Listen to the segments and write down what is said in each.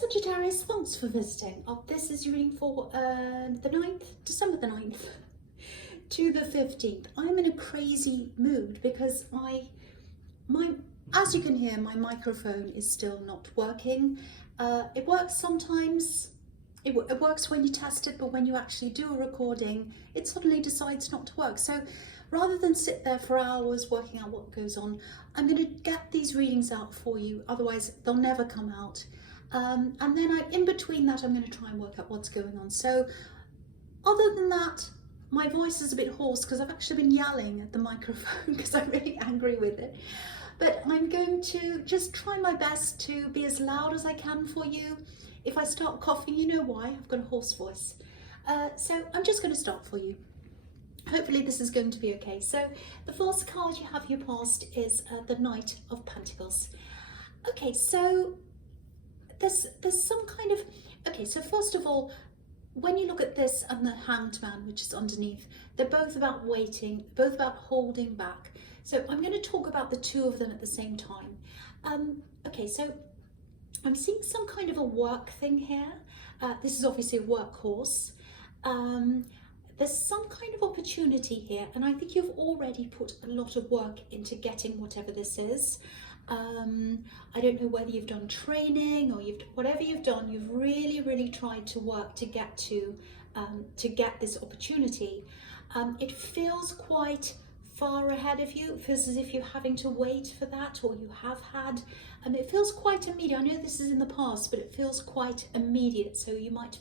Sagittarius, thanks for visiting. This is your reading for the 9th, December the 9th to the 15th. I'm in a crazy mood because as you can hear, my microphone is still not working. It works sometimes, it works when you test it, but when you actually do a recording, it suddenly decides not to work. So rather than sit there for hours working out what goes on, I'm going to get these readings out for you, otherwise they'll never come out. And then in between that, I'm going to try and work out what's going on. So other than that, my voice is a bit hoarse because I've actually been yelling at the microphone because I'm really angry with it. But I'm going to just try my best to be as loud as I can for you. If I start coughing, you know why, I've got a hoarse voice. So I'm just going to start for you. Hopefully this is going to be okay. So the first card you have your past is the Knight of Pentacles. Okay, so there's some kind of, okay, so first of all, when you look at this and the Hanged Man, which is underneath, they're both about waiting, both about holding back. So I'm going to talk about the two of them at the same time. Okay, so I'm seeing some kind of a work thing here. This is obviously a workhorse. There's some kind of opportunity here, and I think you've already put a lot of work into getting whatever this is. I don't know whether you've done training or whatever you've done, you've really tried to work to get get this opportunity. It feels quite far ahead of you. It feels as if you're having to wait for that, or you have had. It feels quite immediate. I know this is in the past, but it feels quite immediate. So you might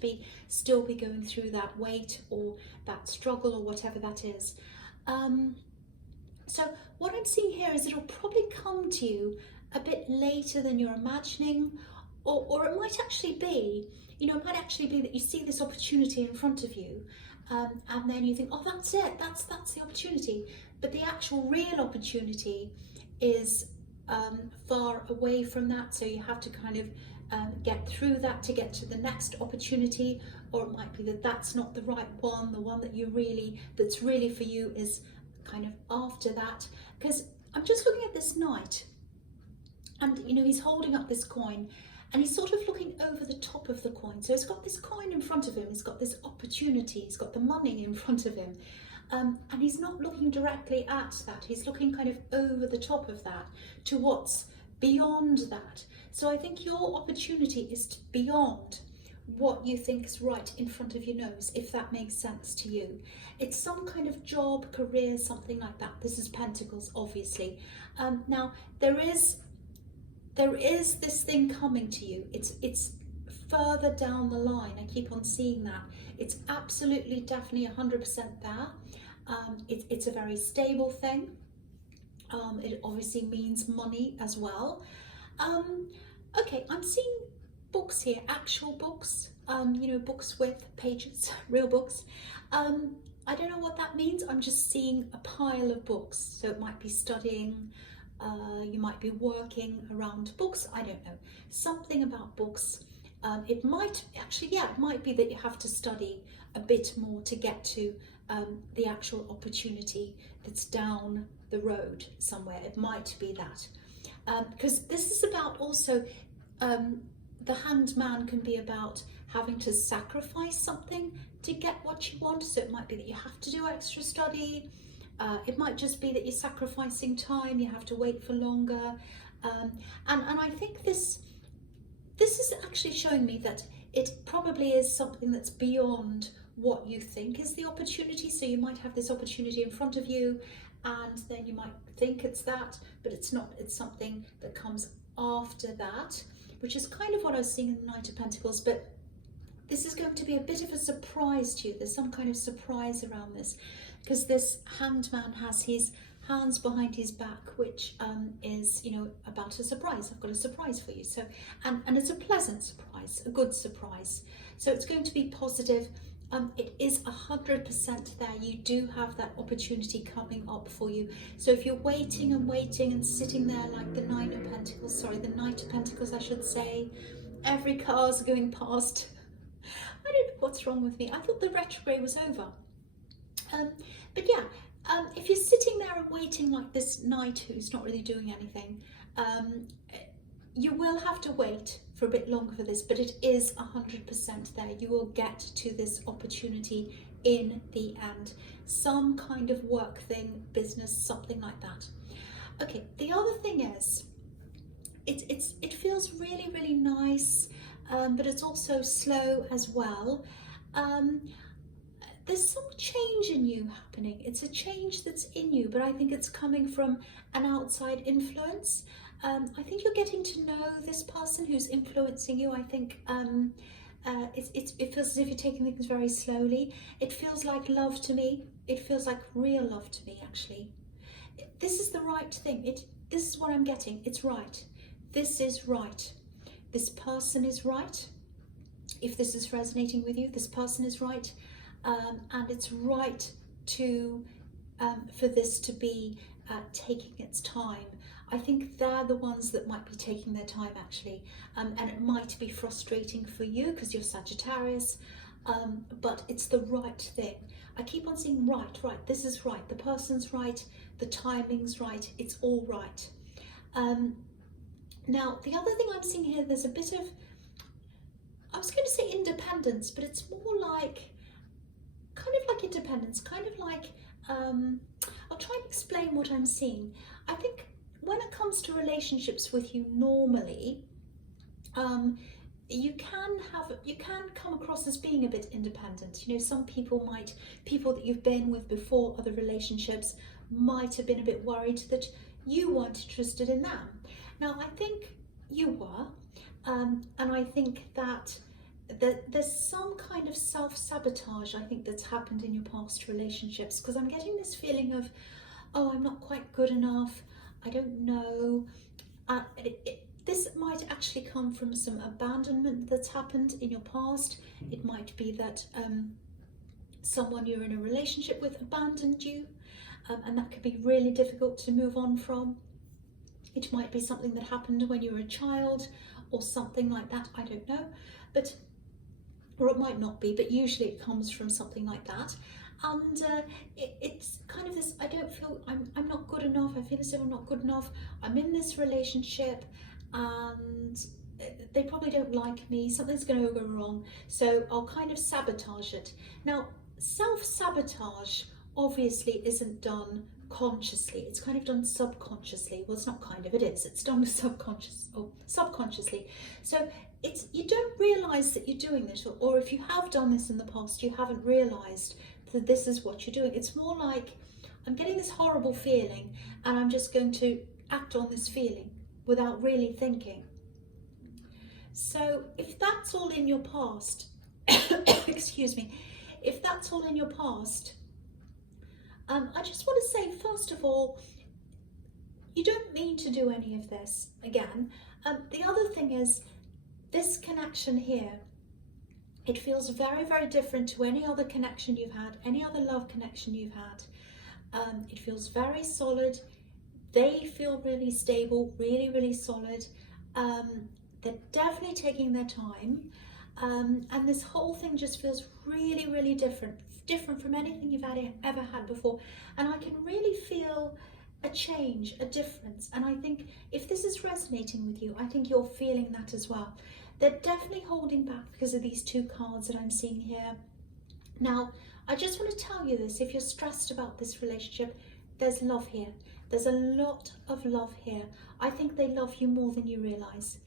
still be going through that wait or that struggle or whatever that is. So what I'm seeing here is it'll probably come to you a bit later than you're imagining, or it might actually be, it might actually be that you see this opportunity in front of you, and then you think, oh, that's it, that's the opportunity. But the actual real opportunity is far away from that, so you have to kind of get through that to get to the next opportunity, or it might be that that's not the right one, the one that that's really for you is kind of after that. Because I'm just looking at this knight, and he's holding up this coin, and he's sort of looking over the top of the coin. So he's got this coin in front of him, he's got this opportunity, he's got the money in front of him, and he's not looking directly at that, he's looking kind of over the top of that to what's beyond that. So I think your opportunity is beyond what you think is right in front of your nose, if that makes sense to you. It's some kind of job, career, something like that. This is Pentacles, obviously. Now there is this thing coming to you. It's further down the line. I keep on seeing that. It's absolutely, definitely 100% there. It's a very stable thing. It obviously means money as well. Okay, I'm seeing books here, actual books, books with pages, real books. I don't know what that means. I'm just seeing a pile of books. So it might be studying, you might be working around books, I don't know. Something about books. It might actually, it might be that you have to study a bit more to get to the actual opportunity that's down the road somewhere. It might be that. Because this is about also, the Hanged Man can be about having to sacrifice something to get what you want. So it might be that you have to do extra study. It might just be that you're sacrificing time, you have to wait for longer. And I think this is actually showing me that it probably is something that's beyond what you think is the opportunity. So you might have this opportunity in front of you, and then you might think it's that, but it's not. It's something that comes after that, which is kind of what I was seeing in the Knight of Pentacles. But this is going to be a bit of a surprise to you. There's some kind of surprise around this, because this Hanged Man has his hands behind his back, which is, about a surprise. I've got a surprise for you. So, and it's a pleasant surprise, a good surprise. So it's going to be positive. It is 100% there. You do have that opportunity coming up for you. So if you're waiting and sitting there like the Knight of Pentacles, I should say, every car's going past. I don't know what's wrong with me. I thought the retrograde was over. But yeah, if you're sitting there and waiting like this knight who's not really doing anything, you will have to wait for a bit longer for this, but it is 100% there. You will get to this opportunity in the end. Some kind of work thing, business, something like that. Okay, the other thing is, it feels really, really nice, but it's also slow as well. There's some change in you happening. It's a change that's in you, but I think it's coming from an outside influence. I think you're getting to know this person who's influencing you. I think it feels as if you're taking things very slowly. It feels like love to me. It feels like real love to me, actually. This is the right thing. This is what I'm getting. It's right. This is right. This person is right. If this is resonating with you, this person is right. And it's right to for this to be taking its time. I think they're the ones that might be taking their time, actually, and it might be frustrating for you because you're Sagittarius, but it's the right thing. I keep on saying right, this is right, the person's right, the timing's right, it's all right. Now, the other thing I'm seeing here, there's a bit of, I was going to say independence, but it's more like, kind of like independence, kind of like, I'll try and explain what I'm seeing. I think when it comes to relationships with you normally, you can come across as being a bit independent. You know, some people that you've been with before, other relationships, might have been a bit worried that you weren't interested in them. Now, I think you were, and I think that there's some kind of self-sabotage, I think, that's happened in your past relationships, because I'm getting this feeling of, oh, I'm not quite good enough, I don't know. This might actually come from some abandonment that's happened in your past. It might be that someone you're in a relationship with abandoned you, and that could be really difficult to move on from. It might be something that happened when you were a child or something like that, I don't know. Or it might not be, but usually it comes from something like that. And it's kind of this, I don't feel, I'm not good enough, I feel as if I'm not good enough, I'm in this relationship and they probably don't like me, something's going to go wrong, so I'll kind of sabotage it. Now, self-sabotage obviously isn't done consciously, it's kind of done subconsciously. Well, it's not kind of, it is, it's done subconsciously. So you don't realise that you're doing this, or if you have done this in the past, you haven't realised that this is what you're doing. It's more like, I'm getting this horrible feeling and I'm just going to act on this feeling without really thinking. So if that's all in your past, excuse me, if that's all in your past, I just want to say, first of all, you don't mean to do any of this again. The other thing is, this connection here, it feels very, very different to any other connection you've had, any other love connection you've had. It feels very solid. They feel really stable, really, really solid. They're definitely taking their time. And this whole thing just feels really, really different from anything you've ever had before. And I can really feel a change, a difference. And I think if this is resonating with you, I think you're feeling that as well. They're definitely holding back because of these two cards that I'm seeing here. Now, I just want to tell you this, if you're stressed about this relationship, there's love here. There's a lot of love here. I think they love you more than you realise.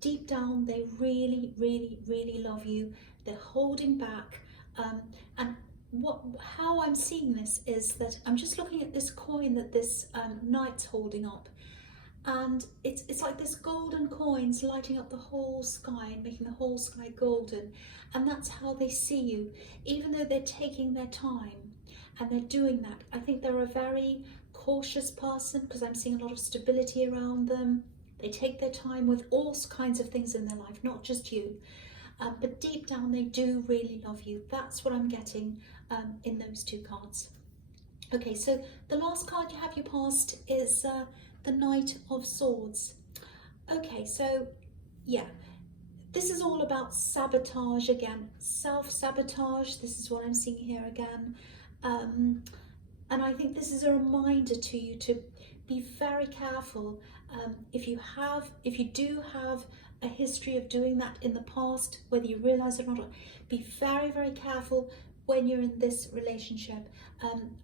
Deep down, they really, really, really love you. They're holding back. And how I'm seeing this is that I'm just looking at this coin that this knight's holding up. And it's like this golden coins lighting up the whole sky and making the whole sky golden. And that's how they see you, even though they're taking their time and they're doing that. I think they're a very cautious person because I'm seeing a lot of stability around them. They take their time with all kinds of things in their life, not just you. But deep down, they do really love you. That's what I'm getting in those two cards. Okay, so the last card you have your past is the Knight of Swords. Okay, so yeah, this is all about sabotage again, self-sabotage. This is what I'm seeing here again. And I think this is a reminder to you to be very careful. If you do have a history of doing that in the past, whether you realize it or not. Be very, very careful when you're in this relationship.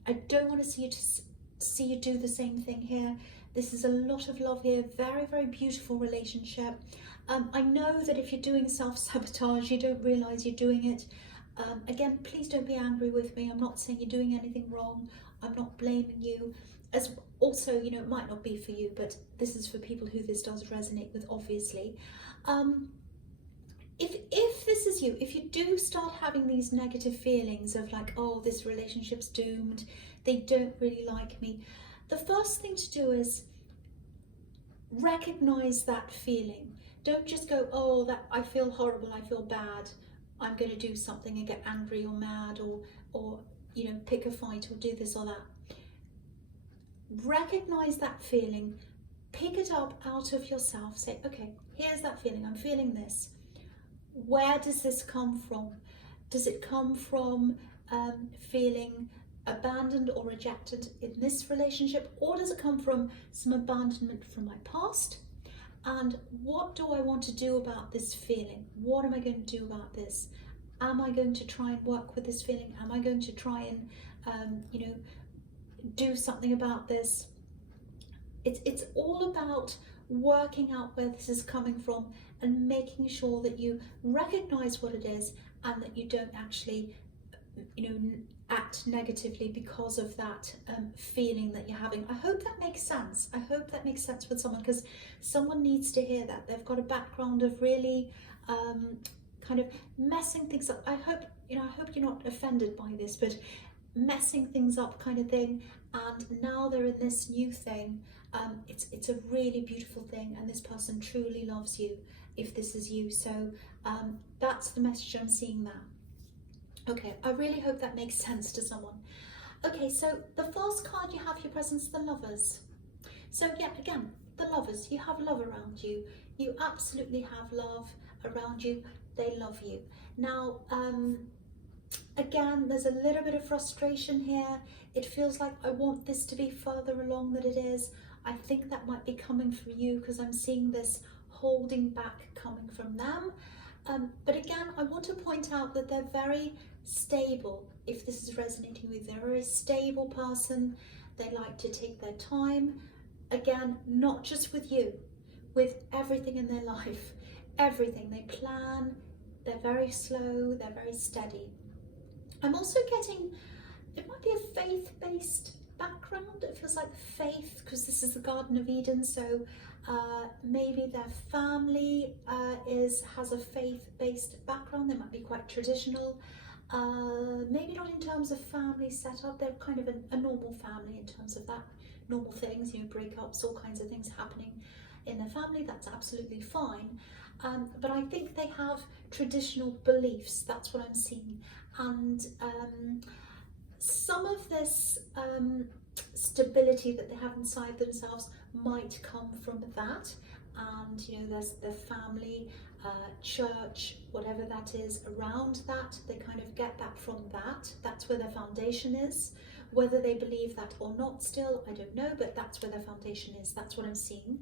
I don't want to see you do the same thing here. This is a lot of love here, very, very beautiful relationship. I know that if you're doing self-sabotage, you don't realize you're doing it. Again, please don't be angry with me. I'm not saying you're doing anything wrong. I'm not blaming you. As also, you know, it might not be for you, but this is for people who this does resonate with, obviously. If this is you, if you do start having these negative feelings of like, oh, this relationship's doomed, they don't really like me, the first thing to do is recognize that feeling. Don't just go, oh, that I feel horrible, I feel bad, I'm going to do something and get angry or mad or you know, pick a fight or do this or that. Recognize that feeling, pick it up out of yourself, say, okay, here's that feeling, I'm feeling this. Where does this come from? Does it come from feeling abandoned or rejected in this relationship, or does it come from some abandonment from my past? And what do I want to do about this feeling? What am I going to do about this? Am I going to try and work with this feeling? Am I going to try and you know, do something about this? It's all about working out where this is coming from and making sure that you recognize what it is and that you don't actually, you know, act negatively because of that feeling that you're having. I hope that makes sense. I hope that makes sense with someone, because someone needs to hear that. They've got a background of really kind of messing things up. I hope, you know, I hope you're not offended by this, but messing things up kind of thing, and now they're in this new thing. It's a really beautiful thing, and this person truly loves you if this is you. So that's the message I'm seeing now. Okay, I really hope that makes sense to someone. Okay, so the first card you have, your presence, the Lovers. So yeah, again, the Lovers, you have love around you. You absolutely have love around you. They love you. Now, again, there's a little bit of frustration here. It feels like I want this to be further along than it is. I think that might be coming from you, because I'm seeing this holding back coming from them. But again, I want to point out that they're very stable. If this is resonating with you, they're a very stable person. They like to take their time. Again, not just with you, with everything in their life. Everything. They plan. They're very slow. They're very steady. I'm also getting, it might be a faith-based background. It feels like faith, because this is the Garden of Eden. So maybe their family has a faith-based background. They might be quite traditional. Maybe not in terms of family setup. They're kind of a normal family in terms of that. Normal things, you know, breakups, all kinds of things happening in their family. That's absolutely fine. But I think they have traditional beliefs. That's what I'm seeing. And some of this stability that they have inside themselves might come from that. And you know, there's their family, church, whatever that is around that. They kind of get that from that. That's where their foundation is. Whether they believe that or not still, I don't know, but that's where their foundation is. That's what I'm seeing.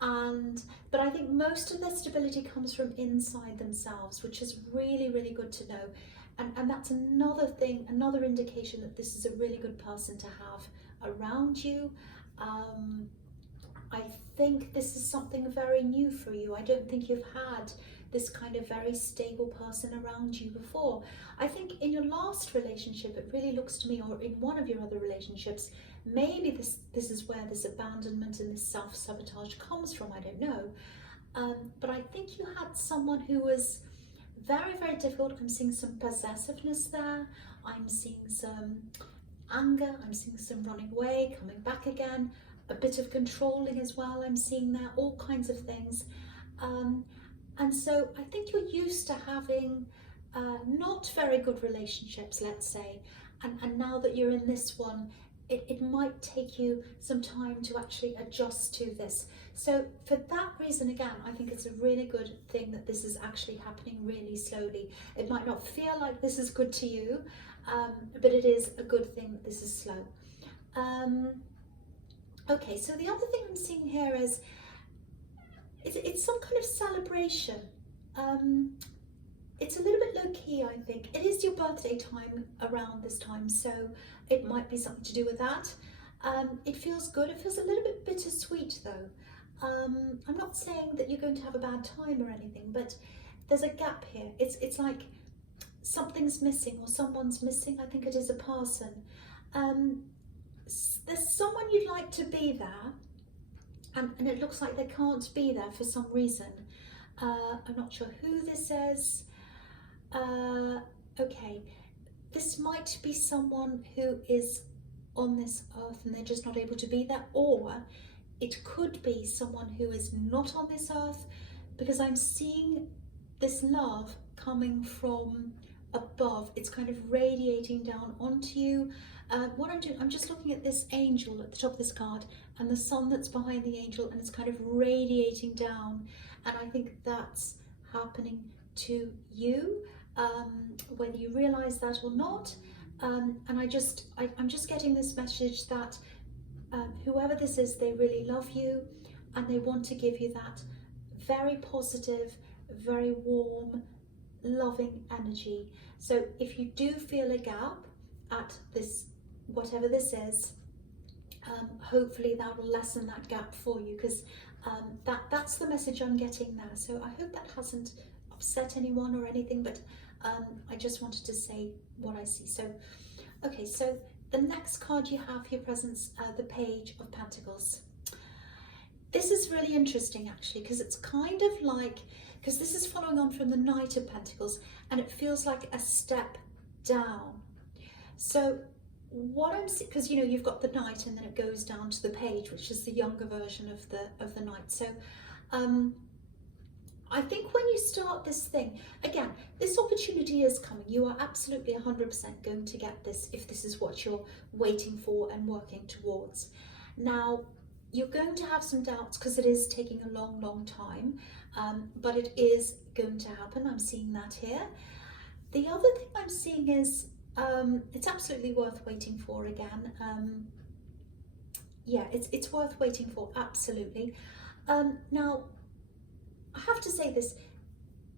But I think most of their stability comes from inside themselves, which is really, really good to know. And that's another thing, another indication that this is a really good person to have around you. I think this is something very new for you. I don't think you've had this kind of very stable person around you before. I think in your last relationship, it really looks to me, or in one of your other relationships, maybe this is where this abandonment and this self-sabotage comes from. I don't know. But I think you had someone who was very, very difficult. I'm seeing some possessiveness there. I'm seeing some anger. I'm seeing some running away, coming back again. A bit of controlling as well. I'm seeing there, all kinds of things. And so I think you're used to having not very good relationships, let's say. And now that you're in this one, it might take you some time to actually adjust to this. So for that reason, again, I think it's a really good thing that this is actually happening really slowly. It might not feel like this is good to you, but it is a good thing that this is slow. Okay, so the other thing I'm seeing here is it's some kind of celebration. It's a little bit low-key, I think. It is your birthday time around this time, so it might be something to do with that. It feels good. It feels a little bit bittersweet though. I'm not saying that you're going to have a bad time or anything, but there's a gap here. It's like something's missing or someone's missing. I think it is a person. There's someone you'd like to be there, and it looks like they can't be there for some reason. I'm not sure who this is. Okay, this might be someone who is on this earth and they're just not able to be there, or it could be someone who is not on this earth, because I'm seeing this love coming from above. It's kind of radiating down onto you. What I'm doing, I'm just looking at this angel at the top of this card and the sun that's behind the angel, and it's kind of radiating down, and I think that's happening to you, whether you realize that or not. And I'm just getting this message that whoever this is, they really love you and they want to give you that very positive, very warm, loving energy. So if you do feel a gap at this, whatever this is, hopefully that will lessen that gap for you, because that's the message I'm getting there. So I hope that hasn't upset anyone or anything, but I just wanted to say what I see. So, okay, so the next card you have for your presence, the Page of Pentacles. This is really interesting actually, because it's kind of like, because this is following on from the Knight of Pentacles, and it feels like a step down. So what I'm seeing, because you know you've got the Knight and then it goes down to the Page, which is the younger version of the Knight. So I think when you start this thing, again, this opportunity is coming. You are absolutely 100% going to get this if this is what you're waiting for and working towards. Now, you're going to have some doubts because it is taking a long, long time, but it is going to happen. I'm seeing that here. The other thing I'm seeing is it's absolutely worth waiting for again. Yeah, it's worth waiting for, absolutely. Now, I have to say this,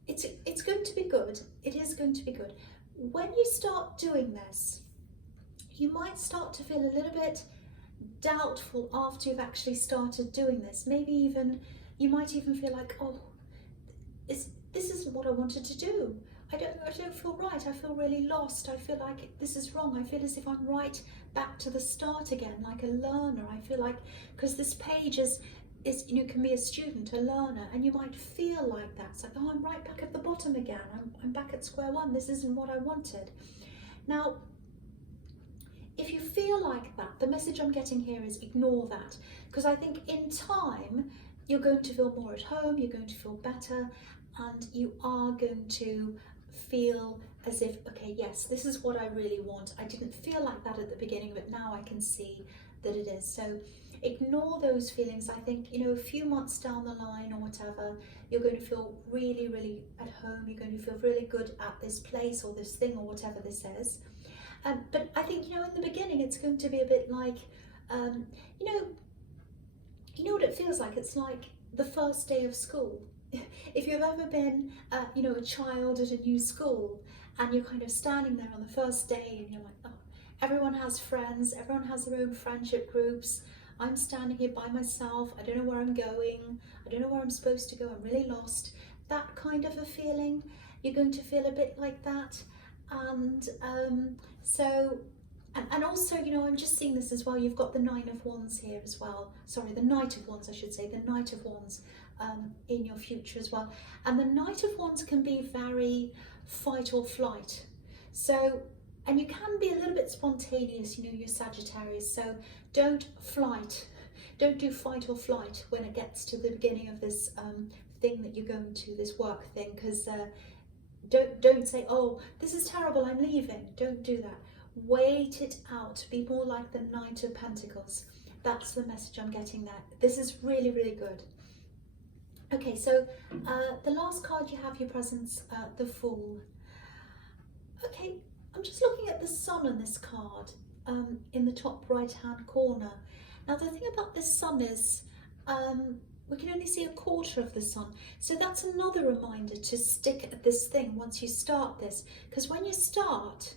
it's going to be good. It is going to be good. When you start doing this, you might start to feel a little bit doubtful after you've actually started doing this. Maybe even, you might even feel like, oh, this isn't what I wanted to do. I don't feel right. I feel really lost. I feel like this is wrong. I feel as if I'm right back to the start again, like a learner. I feel like, because this page is, you know, can be a student, a learner, and you might feel like that. It's like, oh, I'm right back at the bottom again. I'm back at square one. This isn't what I wanted. Now, if you feel like that, the message I'm getting here is ignore that, because I think in time you're going to feel more at home, you're going to feel better, and you are going to feel as if, okay, yes, this is what I really want. I didn't feel like that at the beginning, but now I can see that it is. So ignore those feelings. I think, you know, a few months down the line or whatever, you're going to feel really, really at home. You're going to feel really good at this place or this thing or whatever this is. But I think, you know, in the beginning, it's going to be a bit like, you know what it feels like? It's like the first day of school. If you've ever been, you know, a child at a new school, and you're kind of standing there on the first day, and you're like, oh, everyone has friends, everyone has their own friendship groups. I'm standing here by myself. I don't know where I'm going. I don't know where I'm supposed to go. I'm really lost. That kind of a feeling. You're going to feel a bit like that. And and also, you know, I'm just seeing this as well. You've got the Nine of Wands here as well. Sorry, the Knight of Wands, I should say. The Knight of Wands in your future as well. And the Knight of Wands can be very fight or flight. So, and you can be a little bit spontaneous, you know, you're Sagittarius. So don't do fight or flight when it gets to the beginning of this thing that you're going to, this work thing, because don't say, oh, this is terrible, I'm leaving. Don't do that. Wait it out. Be more like the Knight of Pentacles. That's the message I'm getting there. This is really, really good. Okay, so the last card you have your presence, the Fool. Okay, I'm just looking at the Sun on this card in the top right hand corner. Now the thing about this Sun is we can only see a quarter of the sun. So that's another reminder to stick at this thing once you start this, because when you start,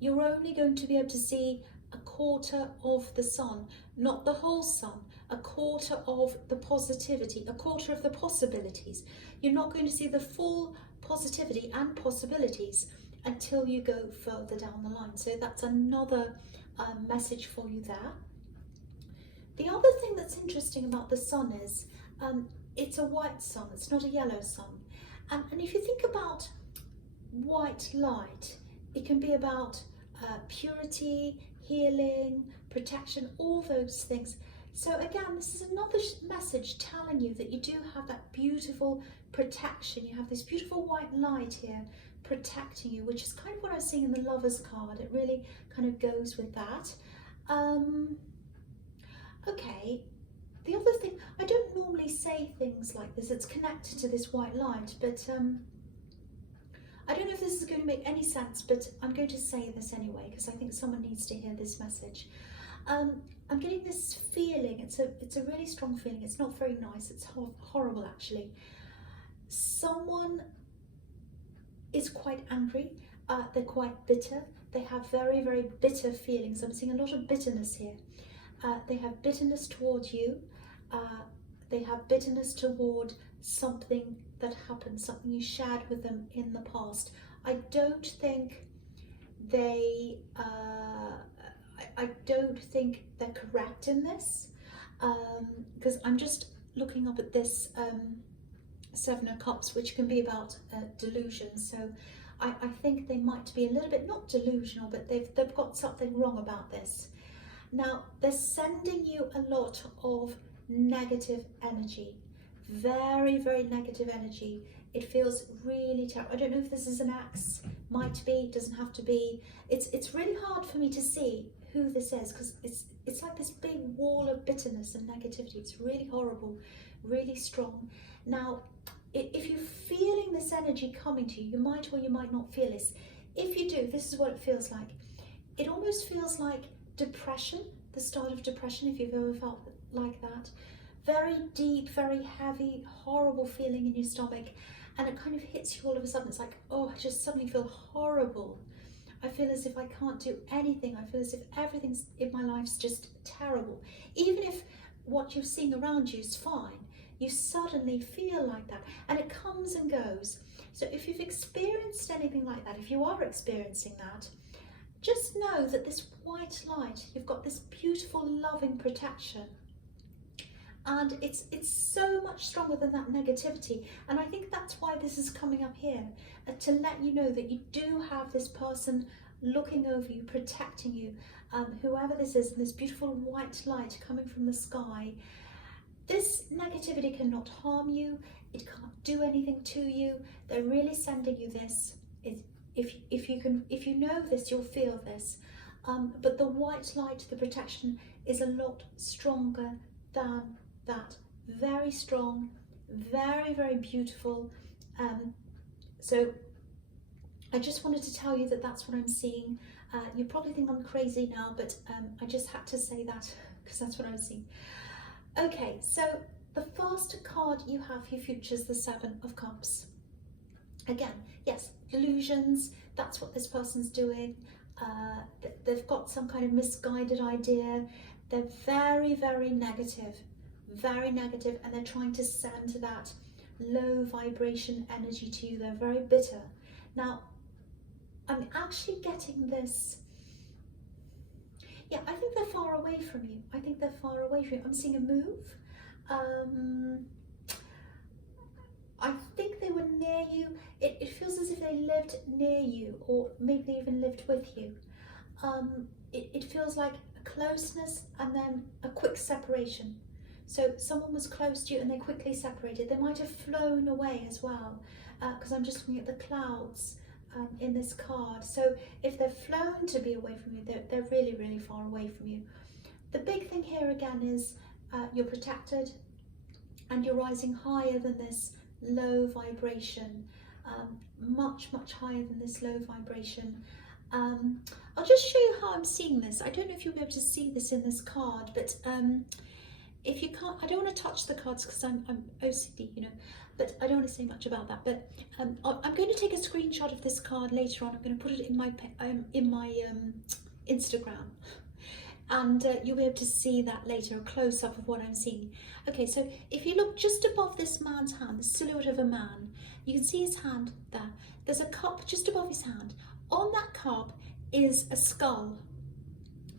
you're only going to be able to see a quarter of the sun, not the whole sun, a quarter of the positivity, a quarter of the possibilities. You're not going to see the full positivity and possibilities until you go further down the line. So that's another message for you there. The other thing that's interesting about the sun is it's a white sun, it's not a yellow sun. And if you think about white light, it can be about purity, healing, protection, all those things. So again, this is another message telling you that you do have that beautiful protection. You have this beautiful white light here protecting you, which is kind of what I was seeing in the Lovers card. It really kind of goes with that. Okay, the other thing, I don't normally say things like this, it's connected to this white light, but I don't know if this is going to make any sense, but I'm going to say this anyway, because I think someone needs to hear this message. I'm getting this feeling, it's a really strong feeling, it's not very nice, it's horrible actually. Someone is quite angry, they're quite bitter, they have very, very bitter feelings. I'm seeing a lot of bitterness here. They have bitterness towards you, they have bitterness toward something that happened, something you shared with them in the past. I don't think they, I don't think they're correct in this, because I'm just looking up at this Seven of Cups, which can be about delusion. So I think they might be a little bit, not delusional, but they've got something wrong about this. Now, they're sending you a lot of negative energy, very, very negative energy. It feels really terrible. I don't know if this is an axe, might be, doesn't have to be. It's really hard for me to see who this is, because it's like this big wall of bitterness and negativity. It's really horrible, really strong. Now, if you're feeling this energy coming to you, you might or you might not feel this. If you do, this is what it feels like. It almost feels like depression, the start of depression, if you've ever felt like that. Very deep, very heavy, horrible feeling in your stomach, and it kind of hits you all of a sudden. It's like, oh, I just suddenly feel horrible. I feel as if I can't do anything. I feel as if everything in my life's just terrible. Even if what you're seeing around you is fine, you suddenly feel like that, and it comes and goes. So if you've experienced anything like that, if you are experiencing that, just know that this white light, you've got this beautiful loving protection, and it's so much stronger than that negativity. And I think that's why this is coming up here, to let you know that you do have this person looking over you, protecting you, whoever this is, and this beautiful white light coming from the sky. This negativity cannot harm you, it can't do anything to you. They're really sending you this. If you know this, you'll feel this. But the white light, the protection, is a lot stronger than that. Very strong, very, very beautiful. So I just wanted to tell you that that's what I'm seeing. You probably think I'm crazy now, but I just had to say that because that's what I'm seeing. Okay, so the first card you have for your future is the Seven of Cups. Again, yes, delusions, that's what this person's doing. They've got some kind of misguided idea. They're very, very negative, and they're trying to send that low vibration energy to you. They're very bitter. Now, I'm actually getting this. Yeah, I think they're far away from you. I think they're far away from you. I'm seeing a move. I think they were near you. It feels as if they lived near you, or maybe they even lived with you. It feels like a closeness and then a quick separation. So someone was close to you and they quickly separated. They might have flown away as well, because I'm just looking at the clouds in this card. So if they've flown to be away from you, they're really, really far away from you. The big thing here again is you're protected and you're rising higher than this low vibration, much, much higher than this low vibration. I'll just show you how I'm seeing this. I don't know if you'll be able to see this in this card, but if you can't, I don't want to touch the cards because I'm OCD, you know, but I don't want to say much about that. But I'm going to take a screenshot of this card later on. I'm going to put it in my Instagram, and you'll be able to see that later, a close-up of what I'm seeing. Okay, so if you look just above this man's hand, the silhouette of a man, you can see his hand there. There's a cup just above his hand. On that cup is a skull.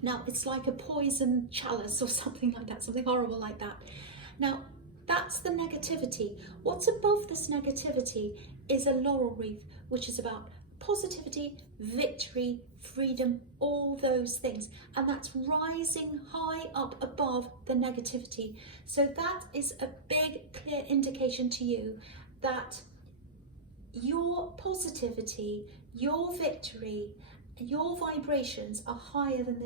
Now, it's like a poison chalice or something like that, something horrible like that. Now, that's the negativity. What's above this negativity is a laurel wreath, which is about positivity, victory, freedom, all those things. And that's rising high up above the negativity. So that is a big, clear indication to you that your positivity, your victory, your vibrations are higher than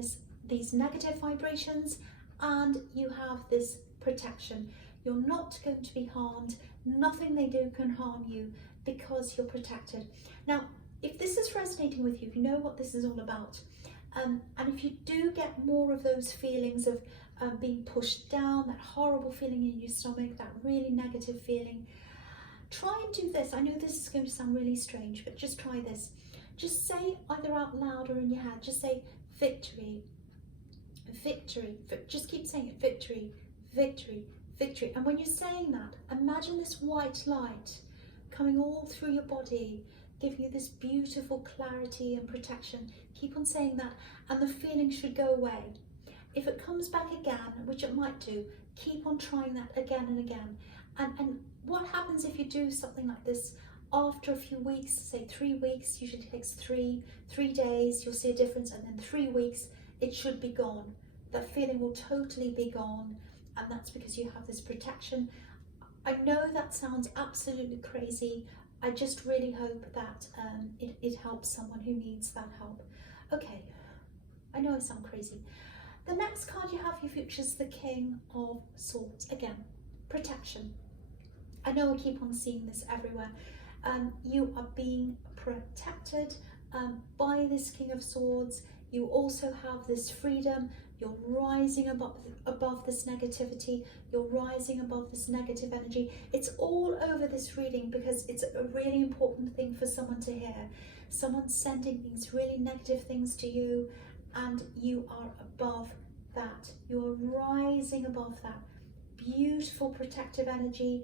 these negative vibrations, and you have this protection. You're not going to be harmed. Nothing they do can harm you because you're protected. Now, if this is resonating with you, if you know what this is all about, and if you do get more of those feelings of being pushed down, that horrible feeling in your stomach, that really negative feeling, try and do this. I know this is going to sound really strange, but just try this. Just say either out loud or in your head, just say victory, victory, just keep saying it, victory, victory, victory. And when you're saying that, imagine this white light coming all through your body, giving you this beautiful clarity and protection. Keep on saying that, and the feeling should go away. If it comes back again, which it might do, keep on trying that again and again. And what happens if you do something like this after a few weeks, say 3 weeks, usually takes three days, you'll see a difference, and then 3 weeks, it should be gone. That feeling will totally be gone, and that's because you have this protection. I know that sounds absolutely crazy. I just really hope that it helps someone who needs that help. Okay, I know I sound crazy. The next card you have, your future, is the King of Swords. Again, protection. I know I keep on seeing this everywhere. You are being protected by this King of Swords. You also have this freedom. You're rising above this negativity. You're rising above this negative energy. It's all over this reading because it's a really important thing for someone to hear. Someone's sending these really negative things to you, and you are above that. You are rising above that. Beautiful protective energy.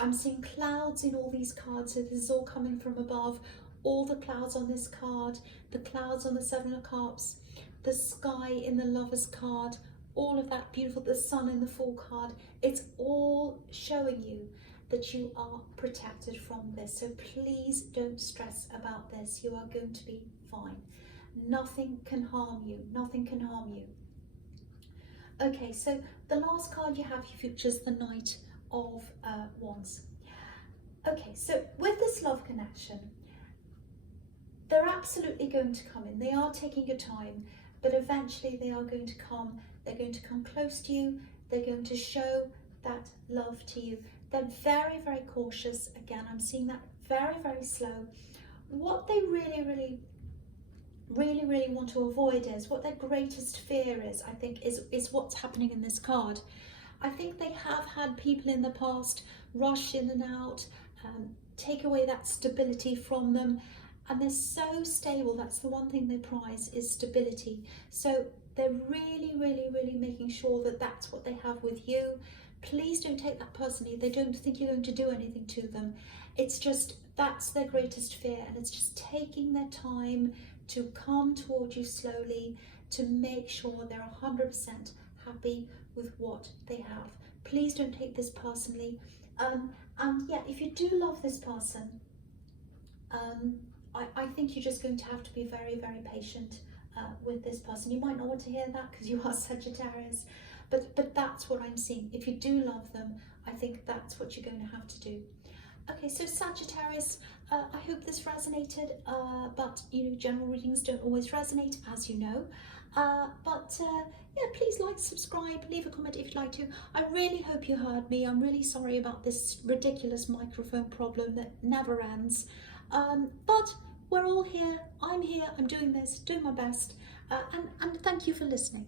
I'm seeing clouds in all these cards, so this is all coming from above. All the clouds on this card, the clouds on the Seven of Cups, the sky in the Lover's card, all of that beautiful, the sun in the Fool card. It's all showing you that you are protected from this. So please don't stress about this. You are going to be fine. Nothing can harm you. Nothing can harm you. Okay, so the last card you have, your future, is the Knight of Wands. Okay, so with this love connection, they're absolutely going to come in. They are taking your time, but eventually they are going to come. They're going to come close to you. They're going to show that love to you. They're very, very cautious. Again, I'm seeing that very, very slow. What they really want to avoid is, what their greatest fear is, I think, is what's happening in this card. I think they have had people in the past rush in and out, take away that stability from them, and they're so stable. That's the one thing they prize, is stability. So they're really making sure that that's what they have with you. Please don't take that personally. They don't think you're going to do anything to them. It's just, that's their greatest fear, and it's just taking their time to come towards you slowly to make sure they're 100% happy with what they have. Please don't take this personally. And yeah, if you do love this person, I think you're just going to have to be very patient with this person. You might not want to hear that because you are Sagittarius, but that's what I'm seeing. If you do love them, I think that's what you're going to have to do. Okay, so Sagittarius, I hope this resonated, but you know, general readings don't always resonate, as you know. Yeah, please like, subscribe, leave a comment if you'd like to. I really hope you heard me. I'm really sorry about this ridiculous microphone problem that never ends. But we're all here. I'm here. I'm doing this, doing my best. And thank you for listening.